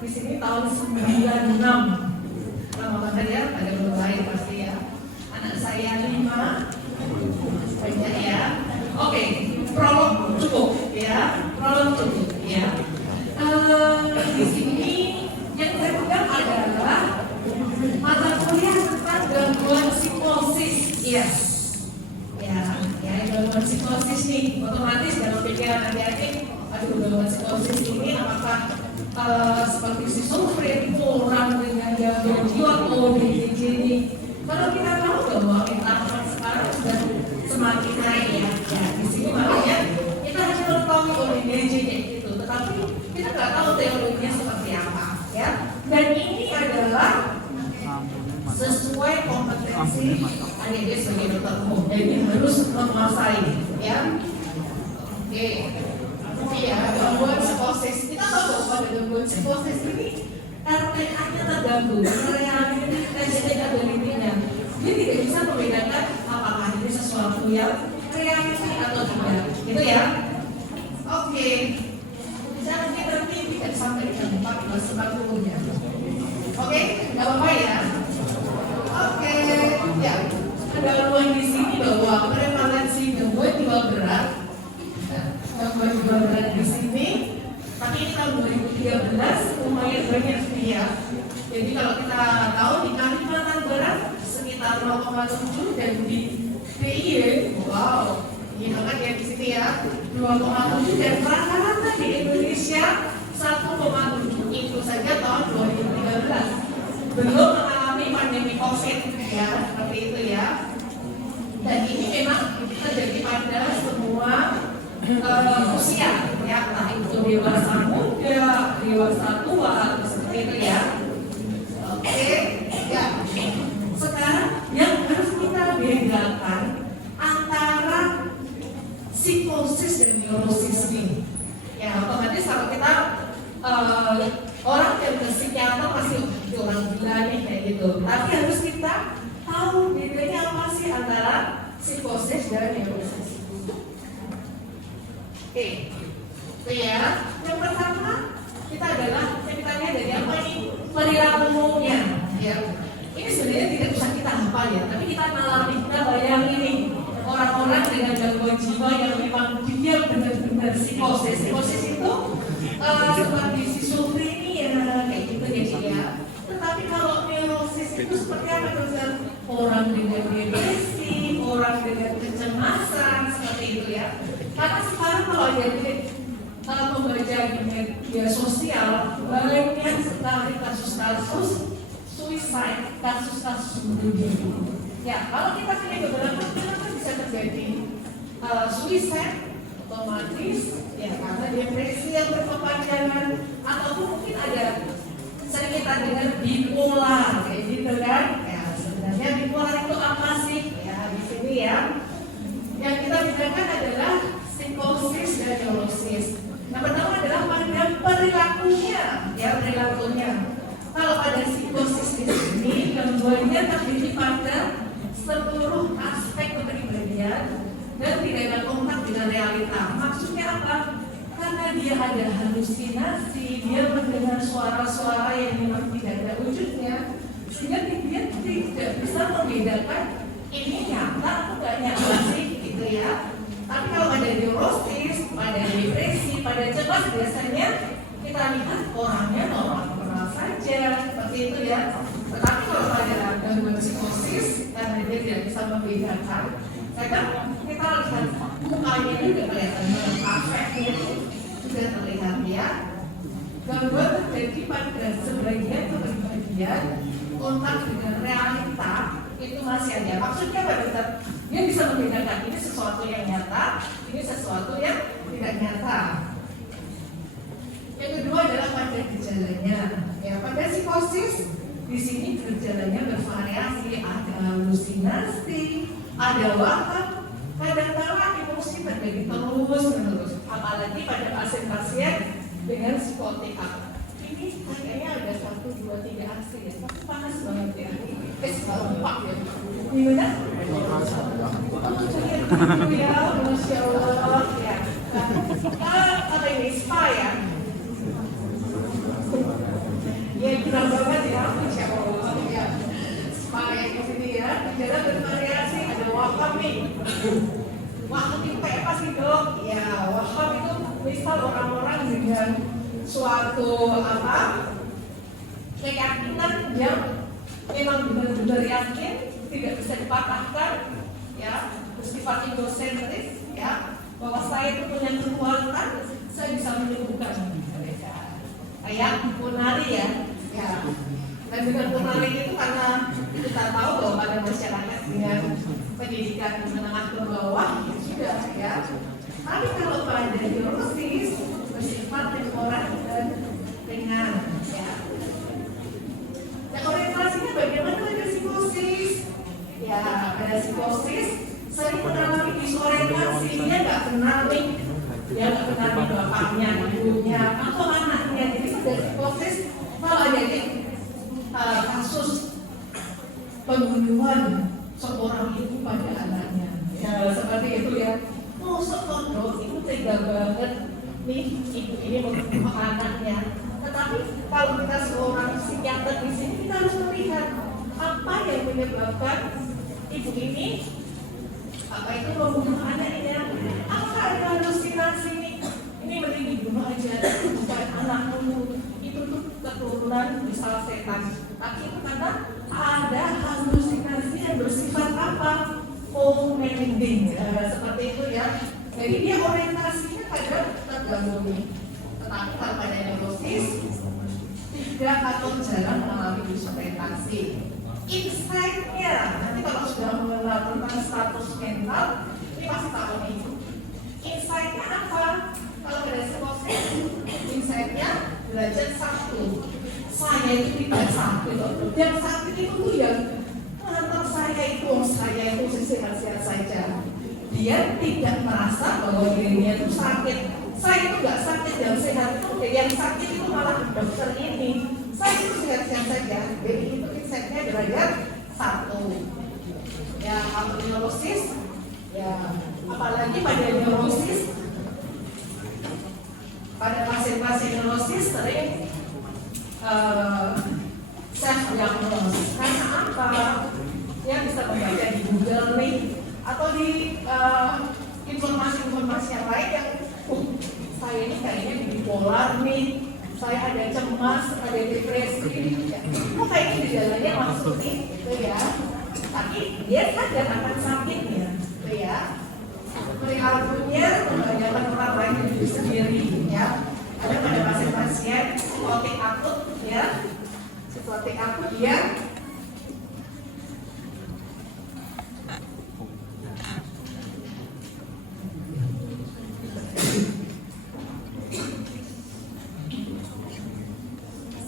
di sini tahun 96. Lama banget ya, ada belum lahir pasti ya. Anak saya 5, banyak ya. Oke, prolog cukup ya, prolog cukup ya. Di sini yang saya pegang adalah mata kuliah tentang gangguan psikosis. Yes. Ya, gangguan psikosis nih, otomatis dalam pikiran adik-adik, aduh gangguan psikosis ini apakah seperti schizofren, orang dengan gangguan jiwa, ODGJ ini. Kalau kita tahu bahwa internet sekarang sudah semakin naik ya, di sini makanya kita hanya mengetahui ODGJ gitu, tetapi kita nggak tahu teorinya seperti apa, ya. Dan ini adalah sesuai kompetensi adik-adik sebagai dokter umum, jadi harus menguasai, ya. Oke, ya gangguan psikosis. Kita tahu bahwa gangguan psikosis ini RPA-nya terganggu, rehabilitasinya ability-nya. Dia tidak bisa membedakan apakah ini sesuatu yang reality atau tidak, gitu ya. Oke, jangan berhenti tidak sampai jam 14.40-nya. Oke, nggak apa-apa ya. Oke, ya. Ada ruang di sini bahwa prevalensi gangguan jiwa berat, gangguan jiwa berat di sini. Tapi ini tahun 2013 lumayan banyak ya. Jadi kalau kita tahu di Kalimantan Barat sekitar 0,7 dan di DIY, wow, ini banget ya di sini ya, 2,7 dan rata-rata di Indonesia 1,7 itu saja tahun 2013. Belum mengalami pandemi COVID ya, seperti itu ya. Dan ini memang terjadi pada semua usia ya, entah itu dewasa muda, dewasa tua, seperti itu ya. Oke, ya. Sekarang yang harus kita bedakan antara psikosis dan neurosis ini. Ya, otomatis kalau kita orang yang ke psikiater pasti orang gila nih kayak gitu. Tapi harus kita tahu bedanya apa sih antara psikosis dan neurosis. Oke, itu ya. Yang pertama kita adalah ceritanya dari apa ini? Perilakunya. Ya. Ini sebenarnya tidak usah kita hafal ya, tapi kita nalami, kita bayangin nih orang-orang dengan gangguan jiwa yang memang dia benar-benar psikosis. Psikosis itu seperti schizofrenia kayak gitu ya. Tetapi kalau neurosis itu seperti apa dokter? Orang dengan depresi, orang dengan kecemasan seperti itu ya. Karena sekarang kalau membaca di media sosial banyak sekali kasus-kasus suicide, kasus-kasus bunuh diri. Ya, kalau kita pilih beberapa kenapa bisa terjadi suicide, otomatis ya karena depresi yang berkepanjangan ataupun mungkin ada sering kita dengar bipolar, kayak gitu kan? Ya sebenarnya bipolar itu apa sih? Ya di sini ya. Yang kita bedakan adalah psikosis dan neurosis. Yang pertama adalah pada perilakunya, ya perilakunya. Kalau pada psikosis di sini gangguannya terjadi pada seluruh aspek kepribadian dan tidak ada kontak dengan realita. Maksudnya apa? Karena dia ada halusinasi, dia mendengar suara-suara yang memang tidak ada wujudnya, sehingga dia tidak bisa membedakan ini nyata atau tidak nyata sih, gitu ya. Tapi kalau pada neurosis, pada depresi, pada cemas biasanya kita lihat orangnya normal saja, seperti itu ya. Tetapi kalau pada gangguan psikosis, karena dia tidak bisa membedakan, kadang kita lihat mukanya juga kelihatan afeknya itu sudah terlihat ya. Gangguan terjadi pada sebagian kepribadian, kontak dengan realita itu masih ada. Maksudnya apa dokter? Dia bisa membedakan ini sesuatu yang nyata, ini sesuatu yang tidak nyata. Yang kedua adalah pada gejalanya. Ya, pada psikosis di sini gejalanya bervariasi, ada halusinasi, ada waham, kadang-kala emosi terjadi terus-menerus. Apalagi pada pasien-pasien dengan psikotika. Ini kayaknya ada 1, 2, 3 aksi ya, tapi panas banget ya. Sempak ya. Gimana? Ya, Masya Allah ya. Apa ini? Spa ya? misal orang-orang dengan suatu keyakinan yang memang benar-benar yakin, tidak bisa dipatahkan, ya, bersifat egosentris, ya, bahwa saya itu punya kekuatan, saya bisa menyembuhkan mereka. Kayak Ponari ya. Dan dengan Ponari itu karena kita tahu bahwa pada masyarakat dengan pendidikan menengah ke bawah sudah ya. Tapi kalau pada neurosis bersifat temporer dan ringan, ya. Dan orientasinya bagaimana pada psikosis? Ya, pada psikosis sering mengalami disorientasi, dia nggak kenal nih, dia nggak kenal nih bapaknya, ibunya, atau anaknya. Jadi pada psikosis malah jadi kasus pembunuhan seorang ibu pada anaknya. Ya, seperti itu ya. Oh, sekolah itu tega banget nih ibu ini membunuh anaknya. Tetapi kalau kita seorang psikiater di sini, kita harus melihat apa yang menyebabkan ibu ini apa itu membunuh anaknya. Apa ada halusinasi ini mending dibunuh aja, bukan anakmu itu tuh keturunan misal setan. Tapi itu karena ada halusinasi yang bersifat apa? Merinding, seperti itu ya. Jadi dia orientasinya pada terganggu. Tetapi kalau pada neurosis tidak atau jarang mengalami disorientasi. Insight-nya, nanti kalau sudah mengenal tentang status mental, ini pasti tahu nih. Insight-nya apa? Kalau pada psikosis, insight-nya belajar satu. Saya itu tidak sakit, yang sakit itu tuh yang mengantar saya itu sehat-sehat saja. Dia tidak merasa bahwa dirinya itu sakit. Saya itu nggak sakit, yang sehat itu, yang sakit itu malah dokter ini. Saya itu sehat-sehat saja. Jadi itu insight-nya belajar satu. Ya, kalau neurosis, ya apalagi pada neurosis, pada pasien-pasien neurosis sering self-diagnose. Karena apa? Ya bisa membaca di Google nih atau di informasi-informasi yang lain yang saya ini kayaknya bipolar nih, saya ada cemas, ada depresi, ya. Kok kayaknya gejalanya maksud itu ya. Tapi dia sadar akan sakitnya, gitu ya. Perilakunya membahayakan orang lain dan diri sendiri, ya. Ada pada pasien-pasien psikotik akut, ya. Psikotik akut dia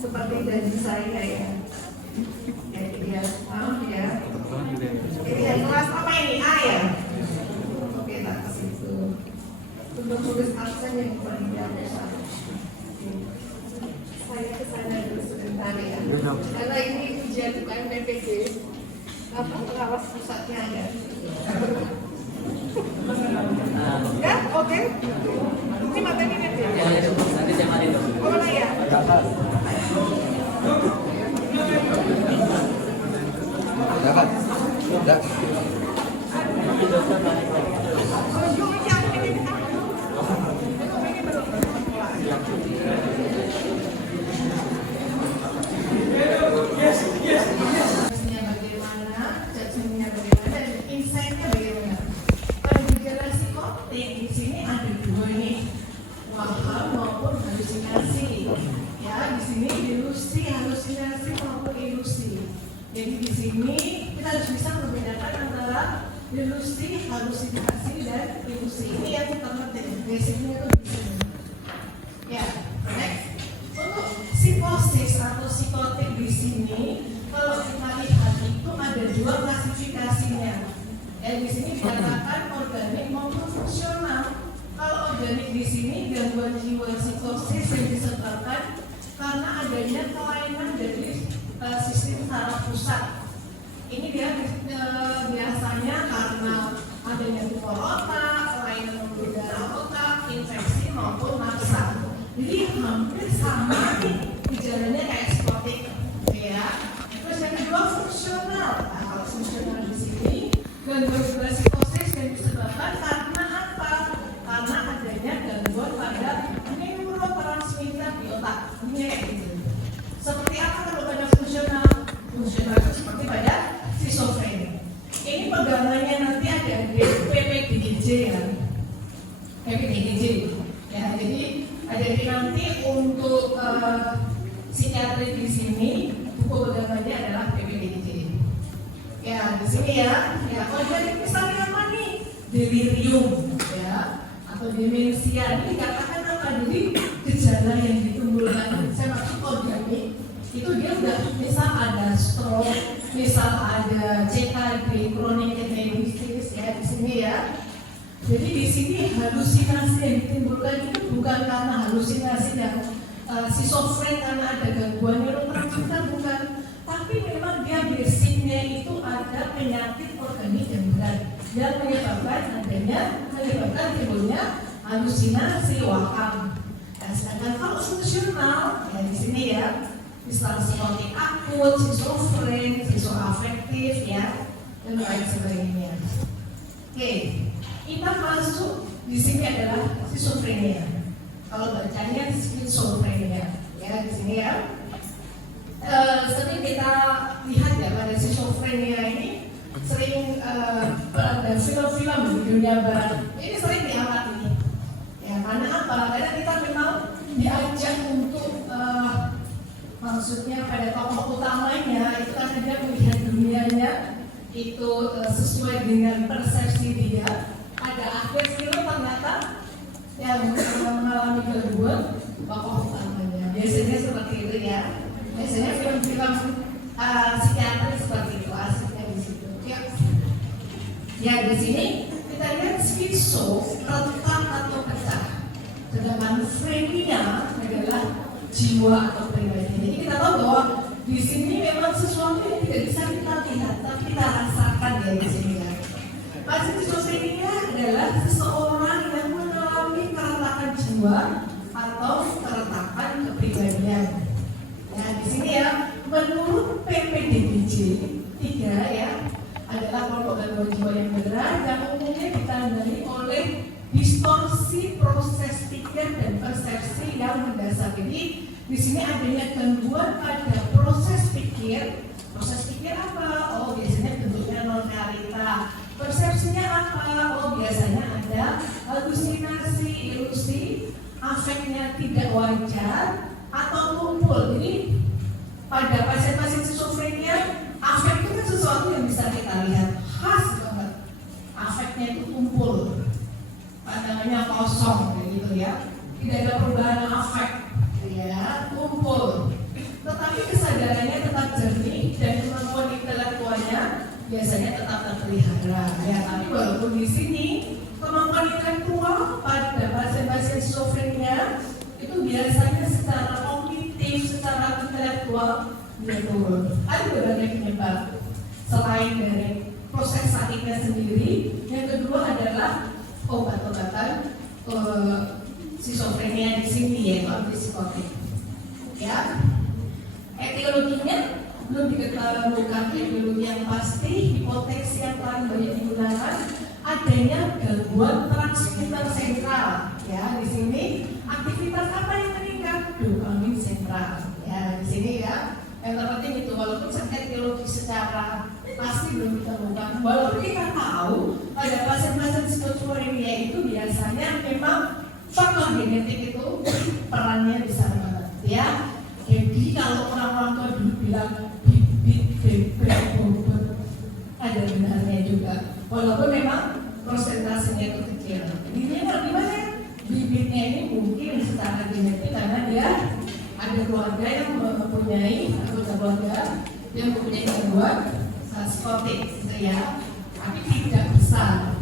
seperti janji saya ya. Jadi dia maaf ya. Ini yang kelas apa ini? A ya? Oke, tak ke situ. Untuk tulis absen yang paling biasa. Saya kesana dulu sebentar ya. Karena ini ujian UKM PPG. Apa pengawas pusatnya ada? Ya, oke. Ini materinya dia. Nanti saya mari dong. Oh ya. Dapat. Dah. Bagaimana, judgement-nya bagaimana, dan insight-nya bagaimana. Pada gejala psikotik di sini ada dua nih, waham maupun halusinasi. Ya, di sini ilusi, halusinasi maupun ilusi. Jadi di sini kita harus bisa membedakan antara ilusi, halusinasi, dan ilusi. Ini yang penting, basicnya itu di sini. Ya, next. Untuk psikosis atau psikotik di sini, kalau kita lihat itu ada dua klasifikasinya. Dan di sini dikatakan organik maupun fungsional. Kalau organik di sini gangguan jiwa psikosis yang disebabkan karena adanya kelainan dari sistem saraf pusat. Ini dia biasanya karena adanya tumor otak, kelainan pembuluh darah otak, infeksi maupun nafsa. Jadi hampir sama nih gejalanya kayak psikotik, ya. Terus yang kedua fungsional. Nah, kalau fungsional di sini gangguan psikosis yang disebabkan karena apa? Karena adanya gangguan pada PPDJ. Ya, jadi nanti untuk psikiatri di sini buku pegangannya adalah PPDJ. Ya, di sini ya. Kalau dari misalnya apa nih? Delirium, ya, atau demensia. Ini dikatakan apa? Jadi gejala yang ditimbulkan, saya maksud organik, itu dia udah misal ada stroke, misal ada CKD, chronic kidney disease, ya di sini ya. Jadi di sini halusinasi yang ditimbulkan itu bukan karena halusinasi yang schizofren karena ada gangguan neurotransmitter, bukan. Tapi memang dia basicnya itu ada penyakit organik yang berat yang menyebabkan timbulnya halusinasi, waham. Nah, sedangkan kalau fungsional ya di sini ya, misalnya psikotik akut, schizofren, skizoafektif ya, dan lain sebagainya. Oke, kita masuk di sini adalah skizofrenia. Kalau bacanya skizofrenia ya di sini ya. Sering kita lihat ya pada skizofrenia ini sering ada film-film di dunia barat ini sering diangkat ini ya, karena apa? Karena kita memang diajak untuk maksudnya pada tokoh utamanya itu karena dia melihat dunianya itu sesuai dengan persepsi dia. Pada akhir film ternyata yang mengalami gangguan tokoh utamanya. Biasanya seperti itu ya. Biasanya film-film psikiatri seperti itu asiknya di situ. Ya di sini kita lihat skizo retak atau pecah, sedangkan frenia adalah jiwa atau pribadi. Jadi kita tahu bahwa di sini memang sesuatu yang tidak bisa kita lihat, tapi kita rasakan ya di sini ya. Pasti skizofrenia adalah seseorang yang mengalami keretakan jiwa atau keretakan kepribadian. Ya di sini ya, menurut PPDBJ 3 ya, adalah kelompok gangguan jiwa yang berat dan umumnya ditandai oleh distorsi proses pikir dan persepsi yang mendasar. Jadi di sini adanya gangguan pada proses pikir. Proses pikir apa? Oh biasanya bentuknya non-realita. Persepsinya apa? Oh biasanya ada halusinasi, ilusi, afeknya tidak wajar atau tumpul. Jadi pada pasien-pasien skizofrenia, afek itu kan sesuatu yang bisa kita lihat, khas banget. Afeknya itu tumpul, pandangannya kosong, gitu ya. Tidak ada perubahan afek, ya, tumpul. Tetapi kesadarannya tetap jernih dan kemampuan intelektualnya biasanya tetap terpelihara. Ya, tapi walaupun di sini kemampuan intelektual pada pasien-pasien skizofrenia itu biasanya secara kognitif, secara intelektual dia turun. Ada berbagai penyebab selain dari proses sakitnya sendiri. Yang kedua adalah obat-obatan skizofrenia di sini yaitu antipsikotik. Ya, etiologinya belum diketahui etiologi yang pasti. Hipotesis yang paling banyak digunakan adanya gangguan transmitter sentral. Ya, di sini aktivitas apa yang meningkat? Dopamin sentral. Ya, di sini ya. Yang terpenting itu walaupun etiologi secara pasti belum ditemukan. Walaupun kita tahu pada pasien-pasien skizofrenia itu biasanya memang faktor genetik itu perannya besar banget. Ya, jadi kalau orang-orang tua dulu bilang bibit bebek bobot, ada benarnya juga. Walaupun memang prosentasenya itu kecil. Ini gimana? Bibitnya ini mungkin secara genetik karena dia ada keluarga yang mempunyai anggota keluarga yang mempunyai gangguan psikotik, gitu ya, tapi tidak besar.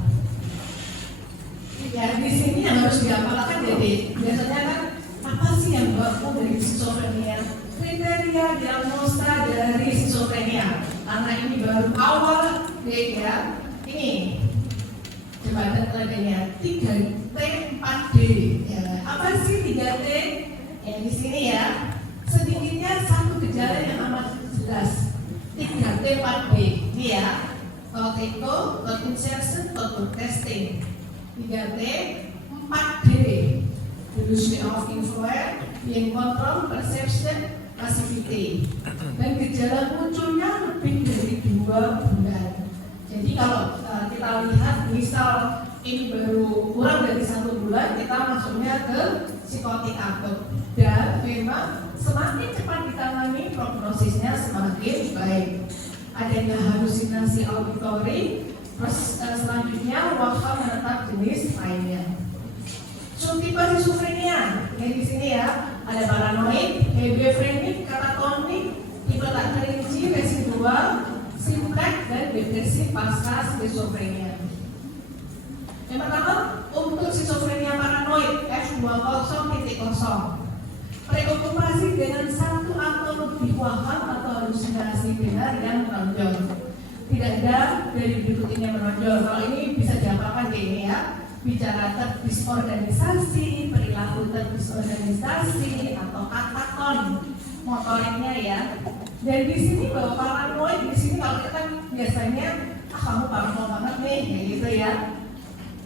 Ya di sini yang harus diapalkan jadi biasanya kan apa sih yang baku dari skizofrenia? Kriteria diagnosa dari skizofrenia. Karena ini baru awal ya. Ini jembatan teladannya 3T 4D. Ya. Apa sih 3T? Ya di sini ya. Sedikitnya satu gejala yang amat jelas. 3T 4D. Ini ya. Thought echo, thought insertion, thought testing. 3T 4D. Delusion of influence, being control, perception, passivity. Dan gejala munculnya lebih dari 2 bulan. Jadi kalau kita lihat misal ini baru kurang dari 1 bulan bulan kita masuknya ke psikotik akut. Dan memang semakin cepat ditangani prognosisnya semakin baik. Adanya halusinasi auditori, terus selanjutnya waham menetap jenis lainnya. Subtipe schizofrenia, ini di sini ya, ada paranoid, hebefrenik, katatonik, tipe tak terinci, residual, simplex, dan depresi pasca schizofrenia. Yang pertama, untuk schizofrenia paranoid F20.0, preokupasi dengan satu atau lebih waham atau halusinasi benar yang menonjol. Tidak ada dari berikut ini yang menonjol. Kalau ini bisa diapakan ini ya, bicara terdisorganisasi, perilaku terdisorganisasi, atau kataton motoriknya ya. Dan di sini bahwa paranoid di sini kalau kita kan biasanya kamu parno banget nih, kayak gitu ya.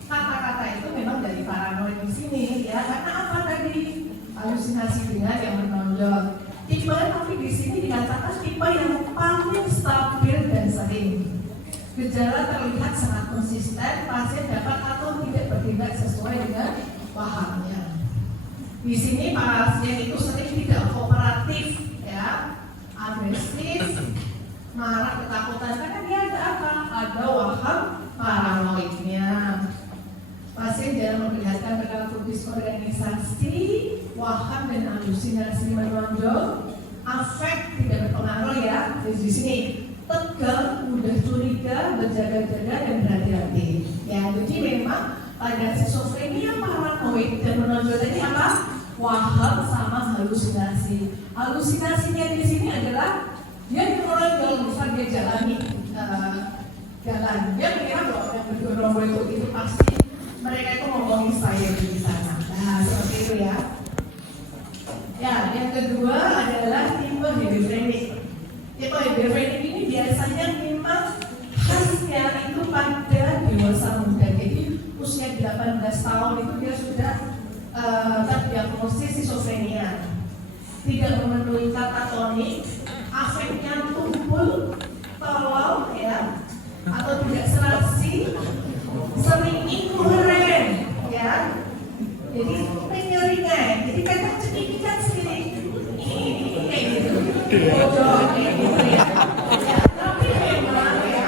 Kata-kata itu memang dari paranoid di sini ya. Karena apa tadi? Halusinasi benar yang menonjol. Tipe tapi di sini dikatakan tipe yang paling stabil dan sering. Gejala terlihat sangat konsisten, pasien dapat atau tidak bertindak sesuai dengan wahamnya. Di sini pasien itu sering tidak kooperatif, ya, agresif, marah, ketakutan karena dia ada apa? Ada waham paranoidnya. Pasien jarang memperlihatkan perilaku disorganisasi, waham dan halusinasi menonjol, afek tidak berpengaruh ya. Di sini tegang, mudah curiga, berjaga-jaga dan berhati-hati. Ya, jadi memang pada schizofrenia paranoid dan menonjol tadi apa? Waham sama halusinasi. Halusinasinya di sini adalah dia menonjol, misal dia jalani jalan, dia mengira bahwa yang berdorong itu pasti mereka itu ngomongin saya di sana. Nah, seperti itu ya. Ya, yang kedua adalah tipe hebefrenik. Tipe hebefrenik ini biasanya memang khasnya itu pada dewasa muda. Jadi usia 18 tahun itu dia sudah terdiagnosis schizofrenia. Tidak memenuhi katatonik, afeknya tumpul, tolol ya, atau tidak serasi, sering inkoheren ya. Jadi penyeringan, jadi kadang cekikikan sendiri kayak gitu, bodoh kayak gitu ya. Ya, tapi memang ya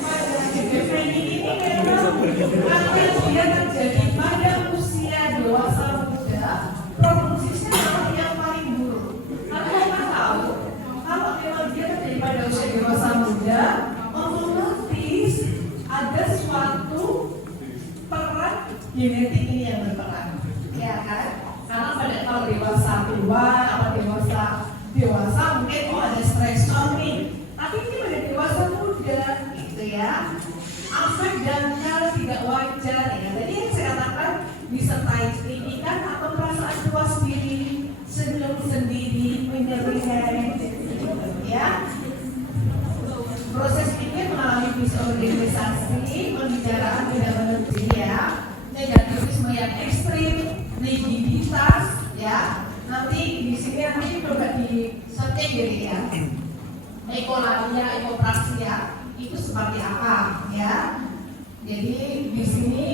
pada schizofrenia ini memang karena dia terjadi pada usia dewasa muda, prognosisnya adalah yang paling buruk. Karena kita tahu kalau memang dia terjadi pada usia dewasa muda, otomatis ada suatu peran genetik ini yang berperan, ya kan? Karena pada kalau dewasa tua atau dewasa mungkin ada stresor nih, tapi ini pada dewasa muda, gitu ya. Afek dan hal tidak wajar ya. Jadi yang saya katakan disertai kritikan atau perasaan puas diri, senyum sendiri, menyeringai, ya. Proses ini mengalami disorganisasi, pembicaraan tidak mengerti ya, negativisme yang ekstrim, rigiditas ya. Nanti di sini nanti coba di searching jadi ya, ekolania, ekopraksia itu seperti apa ya. Jadi di sini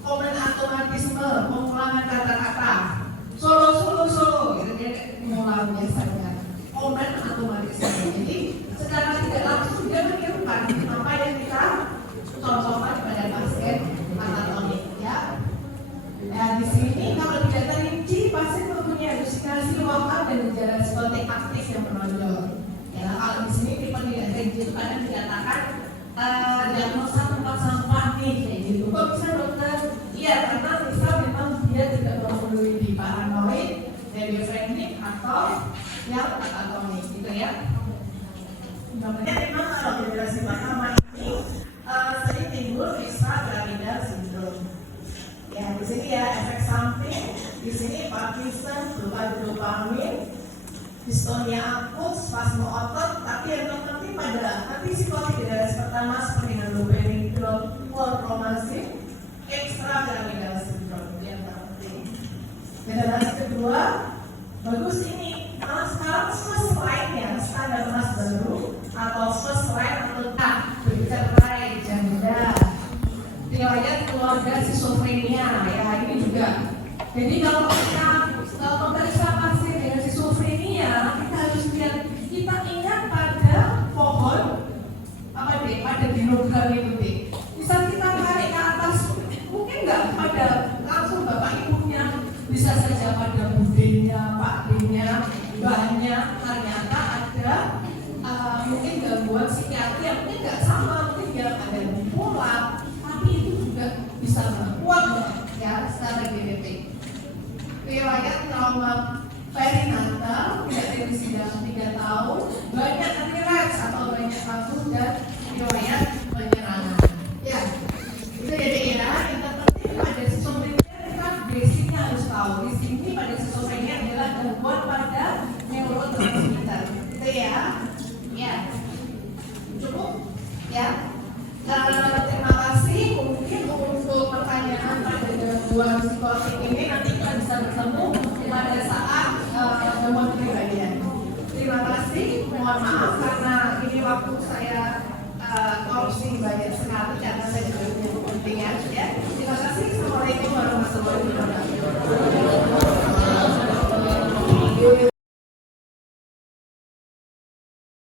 komen otomatisme, pengulangan kata-kata, solo gitu dia mengulang biasanya. Komen otomatisme. Jadi secara tidak langsung dia menirukan apa yang kita contohkan pada pasien katatonik ya. Nah di sini kalau tidak terinci pasien mempunyai halusinasi, waham dan gejala psikotik aktif yang menonjol. Ya kalau di sini tipe tidak terinci itu kadang dikatakan diagnosa tempat sampah nih kayak gitu. Kok bisa dokter? Iya karena misal memang dia tidak memenuhi di paranoid, hebefrenik atau yang katatonik gitu ya. Namanya memang kalau generasi pertama ini sering timbul extrapiramidal syndrome. Ya di sini ya efek samping, di sini Parkinson, lupa dopamin, distonia akut, spasme otot, tapi yang terpenting pada antipsikotik generasi pertama seperti haloperidol, chlorpromazin, extrapiramidal syndrome yang terpenting. Generasi kedua bagus ini, kalau sekarang first line-nya standar emas baru atau first line atau bercerai janda, riwayat keluarga schizofrenia ya ini juga Jadi kalau kita memeriksa pasien dengan skizofrenia, kita harus lihat, kita ingat pada pohon apa deh, pada dinogram itu deh. Bisa kita tarik ke atas, mungkin nggak pada langsung bapak ibunya, bisa saja pada budenya, pak D-nya, mbahnya, ternyata ada mungkin gangguan psikiatri yang mungkin nggak sama, mungkin dia ada bipolar, tapi itu juga bisa kuat ya secara GDP. Riwayat trauma perinatal tidak disidang 3 tahun, banyak relapse atau banyak kasus dan riwayat penyerangan. Ya, itu jadi ya. Yang terpenting pada skizofrenia kita basicnya harus tahu. Di sini pada skizofrenia adalah gangguan pada neurotransmitter. Itu ya. Ya, cukup ya. Terima kasih. Mungkin untuk pertanyaan pada gangguan psikotik ini nanti kita bisa bertemu pada saat gangguan kepribadian. Terima kasih. Mohon maaf karena ini waktu saya korupsi banyak sekali karena saya juga punya kepentingan ya. Terima kasih. Assalamualaikum warahmatullahi wabarakatuh.